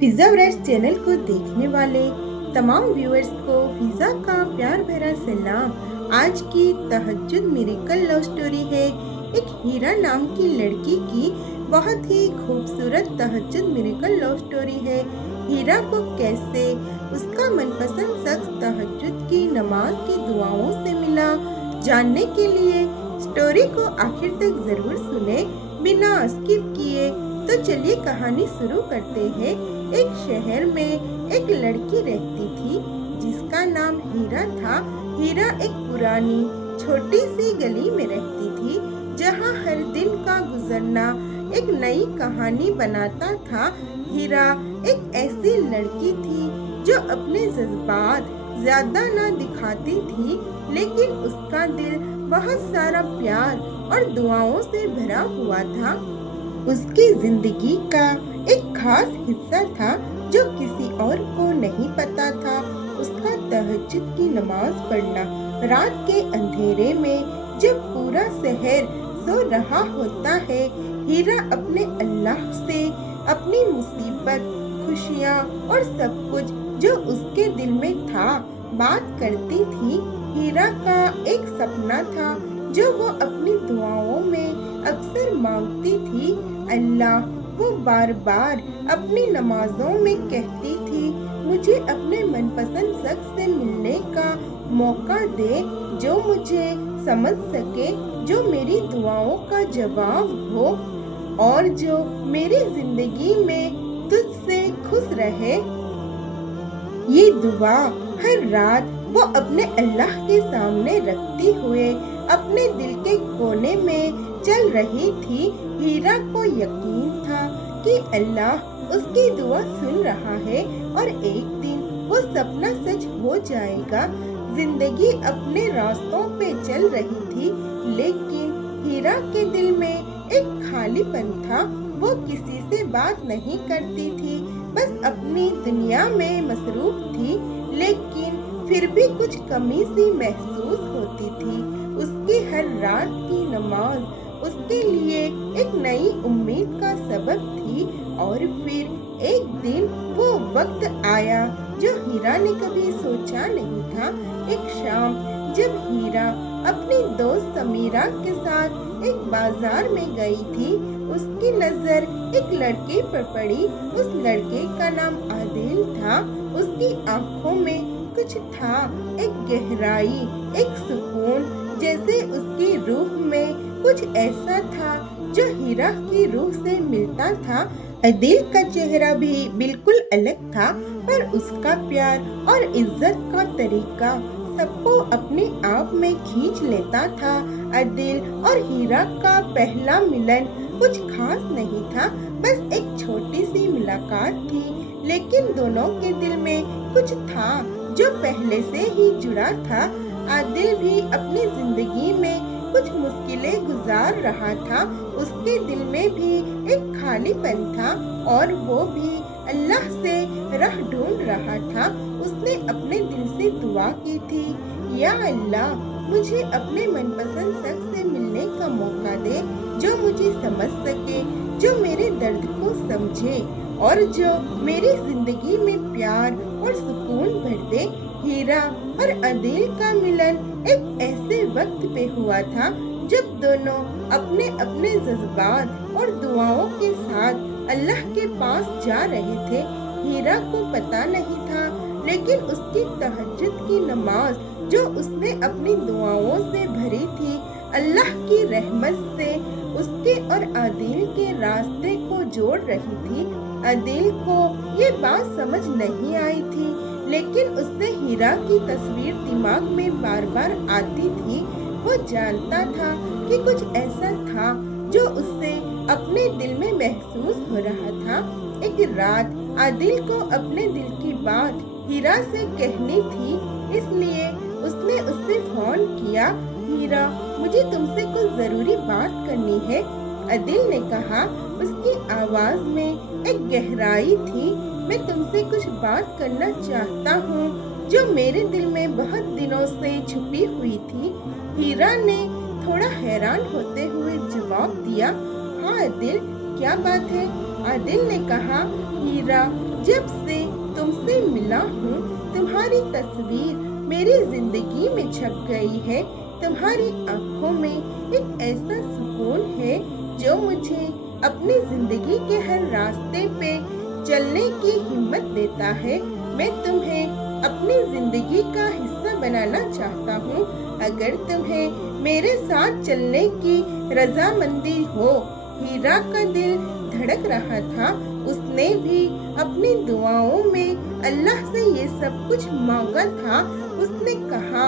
फिज़ा world channel को देखने वाले तमाम व्यूअर्स को फिज़ा का प्यार भरा सलाम। आज की तहज्जुद मिरेकल लव स्टोरी है। एक हीरा नाम की लड़की की बहुत ही खूबसूरत तहज्जुद मिरेकल लव स्टोरी है। हीरा को कैसे उसका मनपसंद शख्स तहज्जुद की नमाज की दुआओं से मिला, जानने के लिए स्टोरी को आखिर तक ज़रूर सुने बिना स्किप किए। तो चलिए कहानी शुरू करते हैं। एक शहर में एक लड़की रहती थी जिसका नाम हीरा था। हीरा एक पुरानी छोटी सी गली में रहती थी जहाँ हर दिन का गुजरना एक नई कहानी बनाता था। हीरा एक ऐसी लड़की थी जो अपने जज्बात ज्यादा ना दिखाती थी, लेकिन उसका दिल बहुत सारा प्यार और दुआओं से भरा हुआ था। उसकी जिंदगी का एक खास हिस्सा था जो किसी और को नहीं पता था। उसका तहज्जुद की नमाज पढ़ना। रात के अंधेरे में जब पूरा शहर सो रहा होता है, हीरा अपने अल्लाह से अपनी मुसीबत, खुशियाँ और सब कुछ जो उसके दिल में था बात करती थी। हीरा का एक सपना था जो वो अपनी दुआओं में अक्सर मांगती थी। अल्लाह, वो बार बार अपनी नमाजों में कहती थी, मुझे अपने मनपसंद शख्स से मिलने का मौका दे जो मुझे समझ सके, जो मेरी दुआओं का जवाब हो और जो मेरी जिंदगी में तुझसे खुश रहे। ये दुआ हर रात वो अपने अल्लाह के सामने रखती हुए अपने दिल के कोने में चल रही थी। हीरा को यकीन था कि अल्लाह उसकी दुआ सुन रहा है और एक दिन वो सपना सच हो जाएगा। जिंदगी अपने रास्तों पे चल रही थी, लेकिन हीरा के दिल में एक खालीपन था। वो किसी से बात नहीं करती थी, बस अपनी दुनिया में मसरूफ थी, लेकिन फिर भी कुछ कमी सी महसूस होती थी। उसकी हर रात की नमाज उसके लिए एक नई उम्मीद का सबब थी। और फिर एक दिन वो वक्त आया जो हीरा ने कभी सोचा नहीं था। एक शाम जब हीरा अपनी दोस्त समीरा के साथ एक बाजार में गई थी, उसकी नजर एक लड़के पर पड़ी। उस लड़के का नाम आदिल था। उसकी आंखों में कुछ था, एक गहराई, एक सुकून, जैसे उसकी रूह में कुछ ऐसा था जो हीरा की रूह से मिलता था। आदिल का चेहरा भी बिल्कुल अलग था, पर उसका प्यार और इज्जत का तरीका सबको अपने आप में खींच लेता था। आदिल और हीरा का पहला मिलन कुछ खास नहीं था, बस एक छोटी सी मुलाकात थी, लेकिन दोनों के दिल में कुछ था जो पहले से ही जुड़ा था। आदिल भी अपनी जिंदगी में कुछ मुश्किलें गुजार रहा था। उसके दिल में भी एक खालीपन था और वो भी अल्लाह से राह ढूंढ रहा था। उसने अपने दिल से दुआ की थी, या अल्लाह, मुझे अपने मनपसंद शख्स से मिलने का मौका दे जो मुझे समझ सके, जो मेरे दर्द को समझे और जो मेरी जिंदगी में प्यार और सुकून भर दे। हीरा और आदिल का मिलन एक ऐसे वक्त पे हुआ था जब दोनों अपने अपने जज्बात और दुआओं के साथ अल्लाह के पास जा रहे थे। हीरा को पता नहीं था, लेकिन उसकी तहज्जुद की नमाज जो उसने अपनी दुआओं से भरी थी, अल्लाह की रहमत से उसके और आदिल के रास्ते को जोड़ रही थी। आदिल को ये बात समझ नहीं आई थी, लेकिन उससे हीरा की तस्वीर दिमाग में बार बार आती थी। वो जानता था कि कुछ ऐसा था जो उससे अपने दिल में महसूस हो रहा था। एक रात आदिल को अपने दिल की बात हीरा से कहनी थी, इसलिए उसने उससे फोन किया। हीरा, मुझे तुमसे कुछ जरूरी बात करनी है, आदिल ने कहा। उसकी आवाज में एक गहराई थी। मैं तुमसे कुछ बात करना चाहता हूँ जो मेरे दिल में बहुत दिनों से छुपी हुई थी। हीरा ने थोड़ा हैरान होते हुए जवाब दिया, हाँ आदिल, क्या बात है? आदिल ने कहा, हीरा, जब से तुमसे मिला हूँ तुम्हारी तस्वीर मेरी जिंदगी में छप गई है। तुम्हारी आंखों में एक ऐसा सुकून है जो मुझे अपनी जिंदगी के हर रास्ते पे चलने की हिम्मत देता है। मैं तुम्हें अपनी जिंदगी का हिस्सा बनाना चाहता हूँ। अगर तुम्हें मेरे साथ चलने की रजामंदी हो। हीरा का दिल धड़क रहा था। उसने भी अपनी दुआओं में अल्लाह से ये सब कुछ मांगा था। उसने कहा,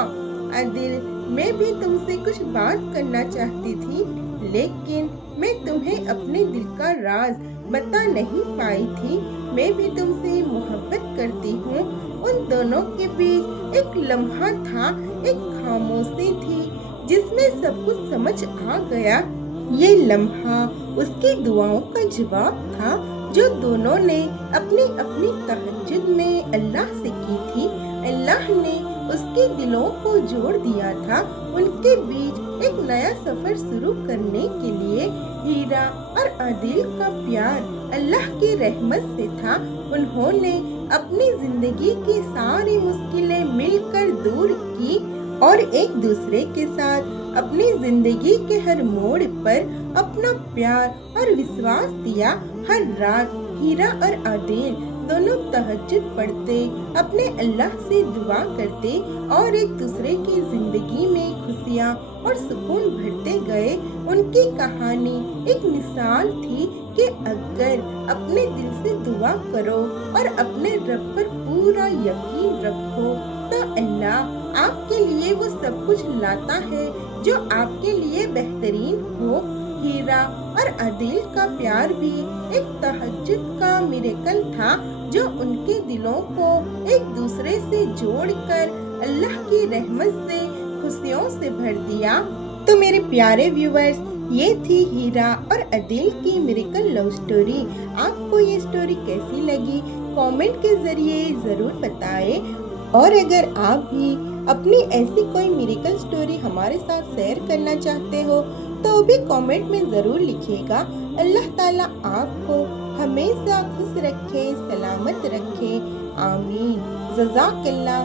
आदिल, मैं भी तुमसे कुछ बात करना चाहती थी, लेकिन मैं तुम्हें अपने दिल का राज बता नहीं पाई थी। मैं भी तुमसे मोहब्बत करती हूँ। उन दोनों के बीच एक लम्हा था, एक खामोशी थी जिसमें सब कुछ समझ आ गया। ये लम्हा उसकी दुआओं का जवाब था जो दोनों ने अपनी अपनी तहज्जुद में अल्लाह से की थी। अल्लाह ने उसके दिलों को जोड़ दिया था। उनके बीच एक नया सफर शुरू करने के लिए हीरा और आदिल का प्यार अल्लाह की रहमत से था। उन्होंने अपनी जिंदगी की सारी मुश्किलें मिलकर दूर की और एक दूसरे के साथ अपनी जिंदगी के हर मोड़ पर अपना प्यार और विश्वास दिया। हर रात हीरा और आदिल दोनों तहज्जुद पढ़ते, अपने अल्लाह से दुआ करते और एक दूसरे की जिंदगी में खुशियाँ और सुकून भरते गए। उनकी कहानी एक मिसाल थी कि अगर अपने दिल से दुआ करो और अपने रब पर पूरा यकीन रखो तो अल्लाह आपके लिए वो सब कुछ लाता है जो आपके लिए बेहतरीन हो। हीरा और आदिल का प्यार भी एक तहज्जुद का मिरेकल था जो उनके दिलों को एक दूसरे से जोड़कर अल्लाह की रहमत से खुशियों से भर दिया। तो मेरे प्यारे व्यूवर्स, ये थी हीरा और आदिल की मिरेकल लव स्टोरी। आपको ये स्टोरी कैसी लगी कमेंट के जरिए ज़रूर बताएं। और अगर आप भी अपनी ऐसी कोई मिरेकल स्टोरी हमारे साथ शेयर करना चाहते हो तो भी कमेंट में ज़रूर लिखिएगा। अल्लाह ताला आपको हमेशा खुश रखे, सलामत रखे। आमीन। जज़ाकल्लाह।